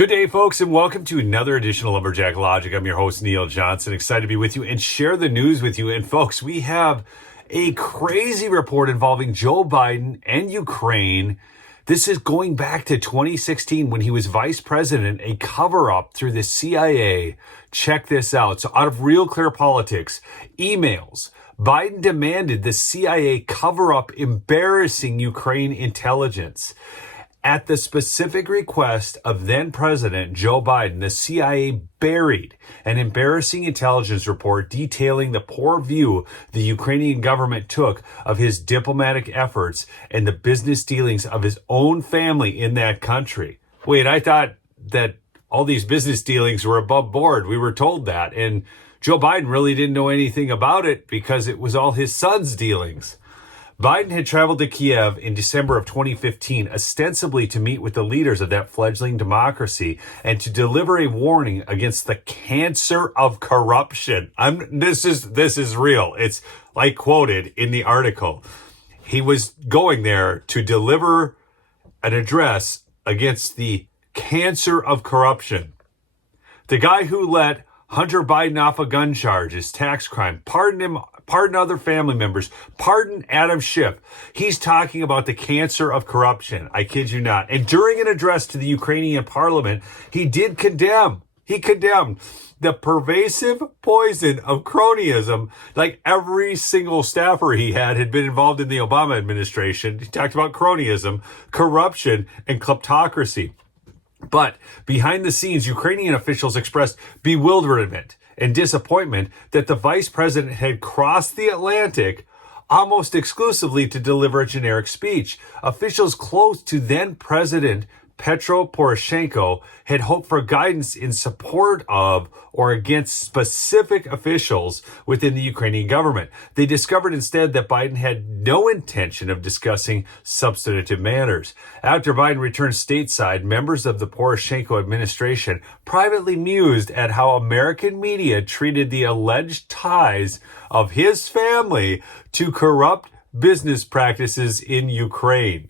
Good day, folks, and welcome to another edition of Lumberjack Logic. I'm your host, Neil Johnson. Excited to be with you and share the news with you. And folks, we have a crazy report involving Joe Biden and Ukraine. This is going back to 2016 when he was vice president, a cover-up through the CIA. Check this out. So out of Real Clear Politics, emails. Biden demanded the CIA cover up embarrassing Ukraine intelligence. At the specific request of then-President Joe Biden, the CIA buried an embarrassing intelligence report detailing the poor view the Ukrainian government took of his diplomatic efforts and the business dealings of his own family in that country. Wait, I thought that all these business dealings were above board. We were told that. And Joe Biden really didn't know anything about it because it was all his son's dealings. Biden had traveled to Kiev in December of 2015, ostensibly to meet with the leaders of that fledgling democracy and to deliver a warning against the cancer of corruption. This is real. It's like quoted in the article. He was going there to deliver an address against the cancer of corruption. The guy who let Hunter Biden off of gun charges, tax crime, pardon him, pardon other family members, pardon Adam Schiff. He's talking about the cancer of corruption. I kid you not. And during an address to the Ukrainian parliament, he condemned the pervasive poison of cronyism. Like every single staffer he had been involved in the Obama administration. He talked about cronyism, corruption, and kleptocracy. But behind the scenes, Ukrainian officials expressed bewilderment and disappointment that the vice president had crossed the Atlantic almost exclusively to deliver a generic speech. Officials close to then President Petro Poroshenko had hoped for guidance in support of or against specific officials within the Ukrainian government. They discovered instead that Biden had no intention of discussing substantive matters. After Biden returned stateside, members of the Poroshenko administration privately mused at how American media treated the alleged ties of his family to corrupt business practices in Ukraine.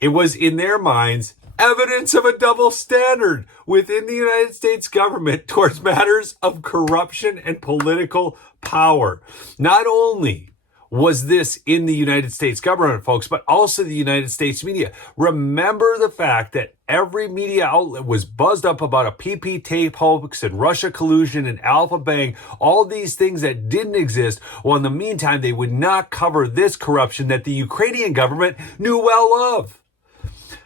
It was, in their minds, evidence of a double standard within the United States government towards matters of corruption and political power. Not only was this in the United States government, folks, but also the United States media. Remember the fact that every media outlet was buzzed up about a PP tape hoax and Russia collusion and Alpha Bang, all these things that didn't exist. Well, in the meantime, they would not cover this corruption that the Ukrainian government knew well of.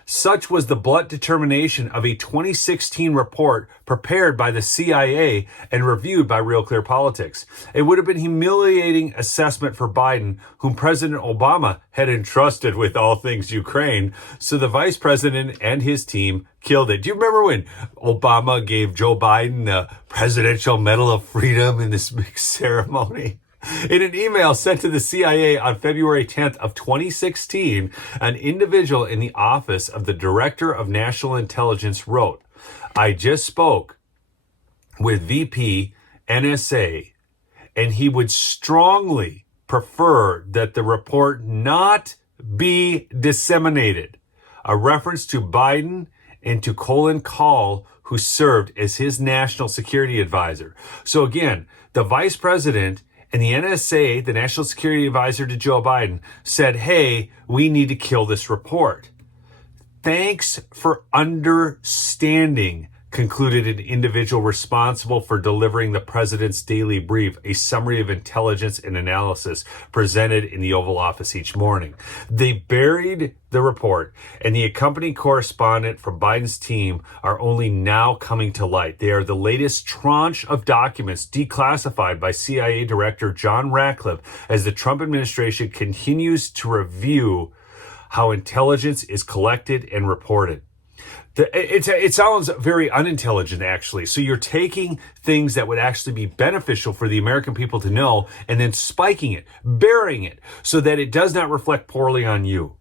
Such was the blunt determination of a 2016 report prepared by the CIA and reviewed by Real Clear Politics. It would have been a humiliating assessment for Biden, whom President Obama had entrusted with all things Ukraine. So the vice president and his team killed it. Do you remember when Obama gave Joe Biden the Presidential Medal of Freedom in this big ceremony? In an email sent to the CIA on February 10th of 2016, an individual in the office of the Director of National Intelligence wrote, "I just spoke with VP NSA, and he would strongly prefer that the report not be disseminated." A reference to Biden and to Colin Kahl, who served as his national security advisor. So again, the vice president and the NSA, the National Security Advisor to Joe Biden, said, hey, we need to kill this report. Thanks for understanding, concluded an individual responsible for delivering the president's daily brief, a summary of intelligence and analysis presented in the Oval Office each morning. They buried the report, and the accompanying correspondent from Biden's team are only now coming to light. They are the latest tranche of documents declassified by CIA Director John Ratcliffe as the Trump administration continues to review how intelligence is collected and reported. It sounds very unintelligent, actually. So you're taking things that would actually be beneficial for the American people to know and then spiking it, burying it, so that it does not reflect poorly on you.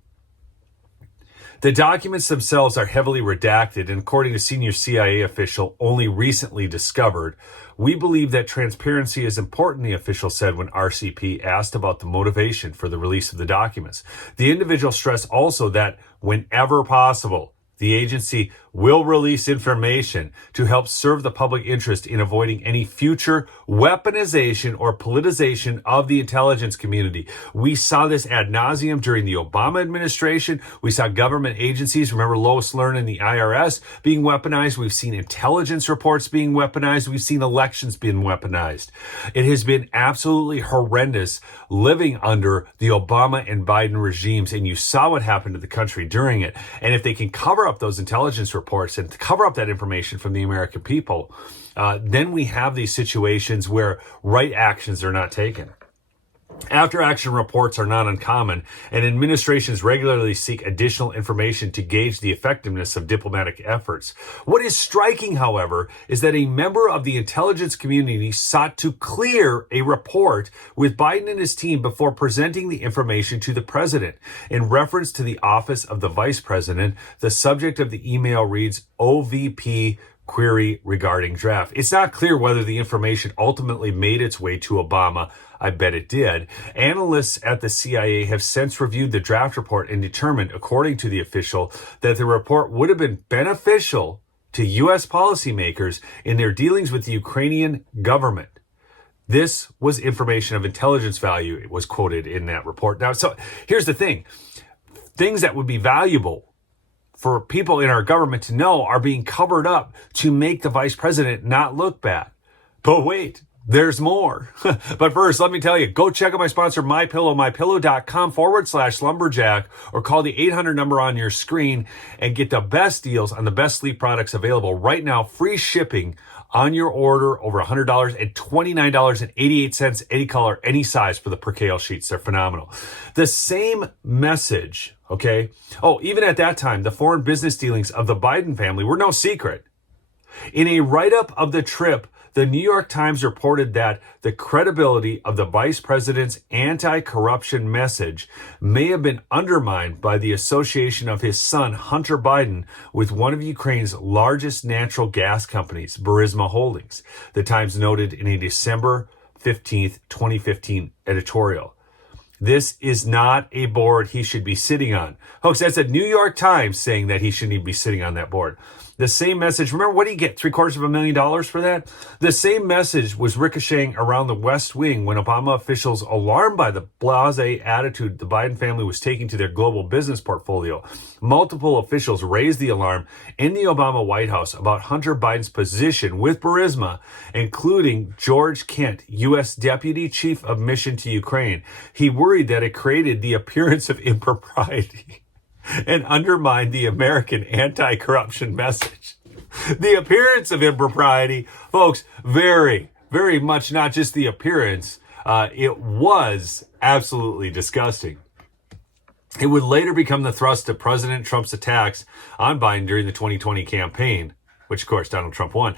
The documents themselves are heavily redacted, and according to senior CIA official only recently discovered, we believe that transparency is important, the official said when RCP asked about the motivation for the release of the documents. The individual stressed also that whenever possible, the agency will release information to help serve the public interest in avoiding any future weaponization or politicization of the intelligence community. We saw this ad nauseum during the Obama administration. We saw government agencies, remember Lois Lerner and the IRS, being weaponized. We've seen intelligence reports being weaponized. We've seen elections being weaponized. It has been absolutely horrendous living under the Obama and Biden regimes, and you saw what happened to the country during it. And if they can cover up those intelligence reports and cover up that information from the American people, then we have these situations where right actions are not taken. After action reports are not uncommon, and administrations regularly seek additional information to gauge the effectiveness of diplomatic efforts. What is striking, however, is that a member of the intelligence community sought to clear a report with Biden and his team before presenting the information to the president. In reference to the office of the vice president, the subject of the email reads OVP query regarding draft. It's not clear whether the information ultimately made its way to Obama. I bet it did. Analysts at the CIA have since reviewed the draft report and determined, according to the official, that the report would have been beneficial to U.S. policymakers in their dealings with the Ukrainian government. This was information of intelligence value, it was quoted in that report. Now, so here's the thing. Things that would be valuable for people in our government to know are being covered up to make the vice president not look bad. But wait, there's more. But first, let me tell you, go check out my sponsor, MyPillow, mypillow.com/lumberjack, or call the 800 number on your screen and get the best deals on the best sleep products available right now. Free shipping on your order over $100 and $29.88, any color, any size for the percale sheets. They're phenomenal. The same message, okay? Oh, even at that time, the foreign business dealings of the Biden family were no secret. In a write-up of the trip, the New York Times reported that the credibility of the vice president's anti-corruption message may have been undermined by the association of his son, Hunter Biden, with one of Ukraine's largest natural gas companies, Burisma Holdings. The Times noted in a December 15th, 2015 editorial. This is not a board he should be sitting on. Folks, that's the New York Times saying that he shouldn't even be sitting on that board. The same message, remember what did he get, $750,000 for that? The same message was ricocheting around the West Wing when Obama officials, alarmed by the blasé attitude the Biden family was taking to their global business portfolio. Multiple officials raised the alarm in the Obama White House about Hunter Biden's position with Burisma, including George Kent, U.S. Deputy Chief of Mission to Ukraine. He worried that it created the appearance of impropriety and undermined the American anti-corruption message. The appearance of impropriety, folks, very, very much not just the appearance. It was absolutely disgusting. It would later become the thrust of President Trump's attacks on Biden during the 2020 campaign, which, of course, Donald Trump won,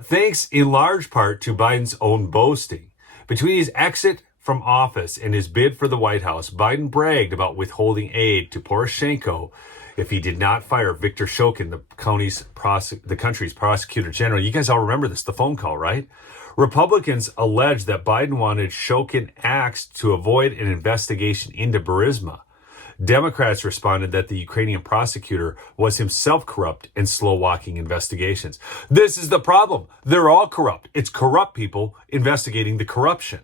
thanks in large part to Biden's own boasting. Between his exit from office and his bid for the White House, Biden bragged about withholding aid to Poroshenko if he did not fire Viktor Shokin, the country's prosecutor general. You guys all remember this, the phone call, right? Republicans alleged that Biden wanted Shokin axed to avoid an investigation into Burisma. Democrats responded that the Ukrainian prosecutor was himself corrupt and slow-walking investigations. This is the problem. They're all corrupt. It's corrupt people investigating the corruption.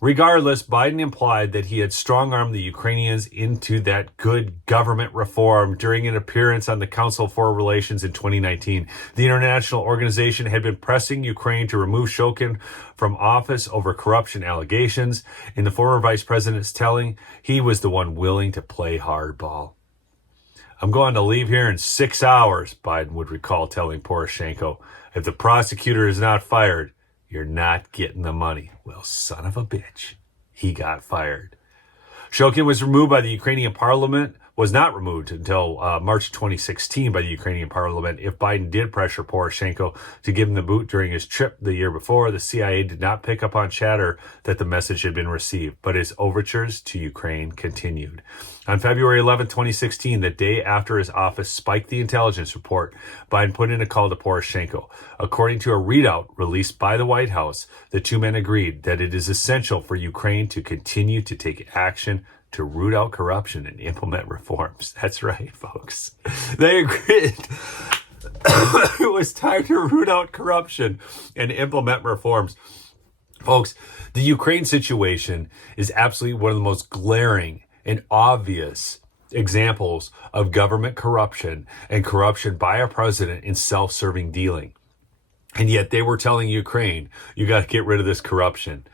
Regardless, Biden implied that he had strong-armed the Ukrainians into that good government reform during an appearance on the Council of Foreign Relations in 2019. The international organization had been pressing Ukraine to remove Shokin from office over corruption allegations. In the former vice president's telling, he was the one willing to play hardball. I'm going to leave here in 6 hours, Biden would recall telling Poroshenko. If the prosecutor is not fired, you're not getting the money. Well, son of a bitch, he got fired. Shokin was removed by the Ukrainian parliament, was not removed until March 2016 by the Ukrainian parliament. If Biden did pressure Poroshenko to give him the boot during his trip the year before, the CIA did not pick up on chatter that the message had been received, but his overtures to Ukraine continued. On February 11, 2016, the day after his office spiked the intelligence report, Biden put in a call to Poroshenko. According to a readout released by the White House, the two men agreed that it is essential for Ukraine to continue to take action to root out corruption and implement reforms. That's right, folks. They agreed. It was time to root out corruption and implement reforms. Folks, the Ukraine situation is absolutely one of the most glaring and obvious examples of government corruption and corruption by a president in self-serving dealing. And yet they were telling Ukraine, you got to get rid of this corruption.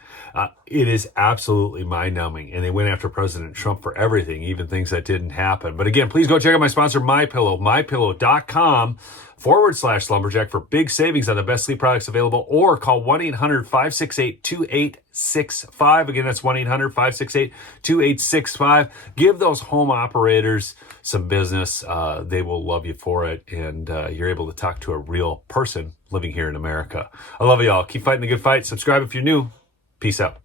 It is absolutely mind-numbing. And they went after President Trump for everything, even things that didn't happen. But again, please go check out my sponsor, MyPillow, mypillow.com/lumberjack for big savings on the best sleep products available, or call 1-800-568-2865. Again, that's 1-800-568-2865. Give those home operators some business. They will love you for it. And you're able to talk to a real person living here in America. I love you all. Keep fighting the good fight. Subscribe if you're new. Peace out.